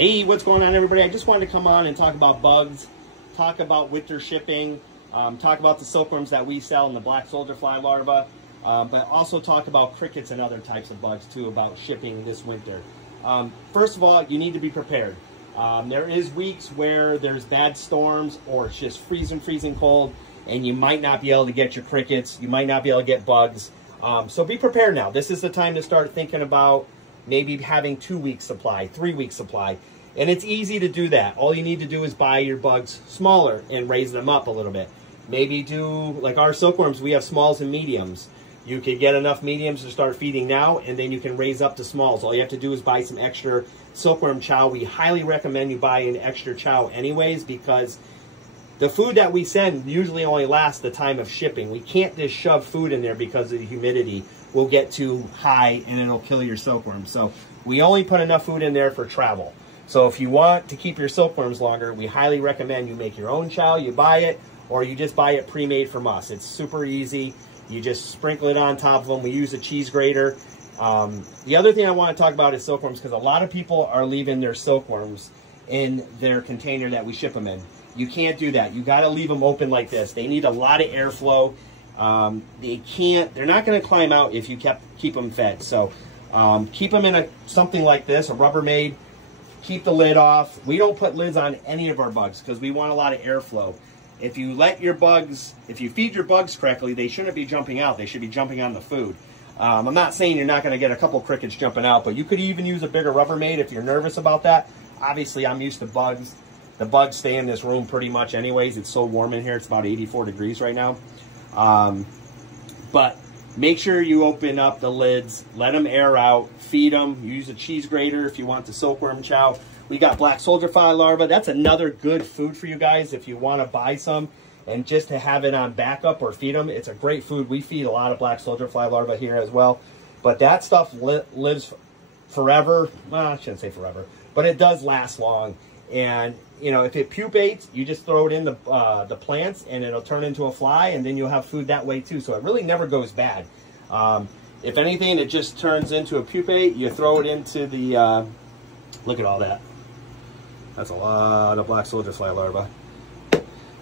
Hey, what's going on, everybody? I just wanted to come on and talk about bugs, talk about winter shipping, talk about the silkworms that we sell and the black soldier fly larva, but also talk about crickets and other types of bugs too about shipping this winter. First of all, you need to be prepared. There is weeks where there's bad storms or it's just freezing cold, and you might not be able to get your crickets. You might not be able to get bugs. So be prepared now. This is the time to start thinking about maybe having 2 weeks supply, 3 weeks supply. And it's easy to do that. All you need to do is buy your bugs smaller and raise them up a little bit. Maybe do, like our silkworms, we have smalls and mediums. You could get enough mediums to start feeding now, and then you can raise up to smalls. All you have to do is buy some extra silkworm chow. We highly recommend you buy an extra chow anyways, because the food that we send usually only lasts the time of shipping. We can't just shove food in there because of the humidity will get too high and it'll kill your silkworm. So we only put enough food in there for travel. So if you want to keep your silkworms longer, we highly recommend you make your own chow. You buy it, or you just buy it pre-made from us. It's super easy. You just sprinkle it on top of them. We use a cheese grater. The other thing I want to talk about is silkworms, because a lot of people are leaving their silkworms in their container that we ship them in. You can't do that. You got to leave them open like this. They need a lot of airflow. They're not going to climb out if you keep them fed. So keep them in something like this, a Rubbermaid. Keep the lid off. We don't put lids on any of our bugs because we want a lot of airflow. If you feed your bugs correctly, they shouldn't be jumping out. They should be jumping on the food. I'm not saying you're not going to get a couple crickets jumping out, but you could even use a bigger Rubbermaid if you're nervous about that. Obviously, I'm used to bugs. The bugs stay in this room pretty much anyways. It's so warm in here. It's about 84 degrees right now. But make sure you open up the lids, let them air out, feed them. Use a cheese grater if you want the silkworm chow. We got black soldier fly larva. That's another good food for you guys if you want to buy some and just to have it on backup or feed them. It's a great food. We feed a lot of black soldier fly larva here as well. But that stuff lives forever. Well, I shouldn't say forever, but it does last long. And you know, if it pupates, you just throw it in the plants and it'll turn into a fly, and then you'll have food that way too. So it really never goes bad. If anything, it just turns into a pupate. You throw it into the, look at all that. That's a lot of black soldier fly larva.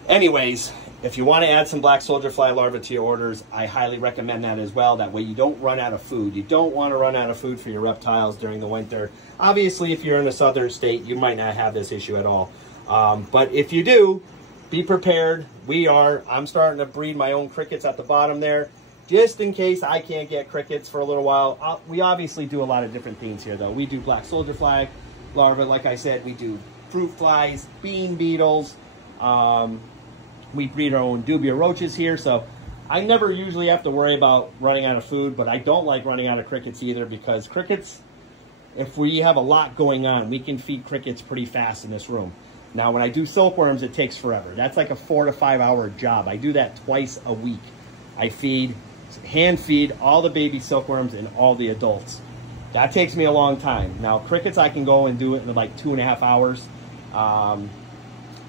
Anyways, if you want to add some black soldier fly larva to your orders, I highly recommend that as well. That way you don't run out of food. You don't want to run out of food for your reptiles during the winter. Obviously, if you're in a southern state, you might not have this issue at all. But if you do, be prepared. I'm starting to breed my own crickets at the bottom there, just in case I can't get crickets for a little while. We obviously do a lot of different things here, though. We do black soldier fly larva, like I said. We do fruit flies, bean beetles. We breed our own dubia roaches here, so I never usually have to worry about running out of food, but I don't like running out of crickets either, because crickets, if we have a lot going on, we can feed crickets pretty fast in this room. Now, when I do silkworms, it takes forever. That's like a 4 to 5 hour job. I do that twice a week. I hand feed all the baby silkworms and all the adults. That takes me a long time. Now, crickets, I can go and do it in like 2.5 hours.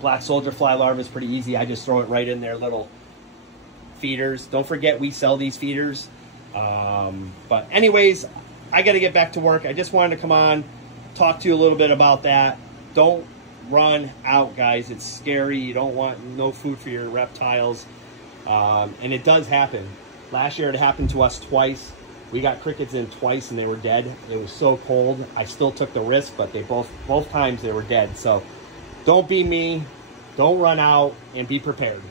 Black soldier fly larva is pretty easy. I just throw it right in their little feeders. Don't forget, we sell these feeders. But anyways, I got to get back to work. I just wanted to come on, talk to you a little bit about that. Don't run out, guys. It's scary. You don't want no food for your reptiles. And it does happen. Last year it happened to us twice. We got crickets in twice and they were dead. It was so cold. I still took the risk, but they both times they were dead. So don't be me. Don't run out, and be prepared.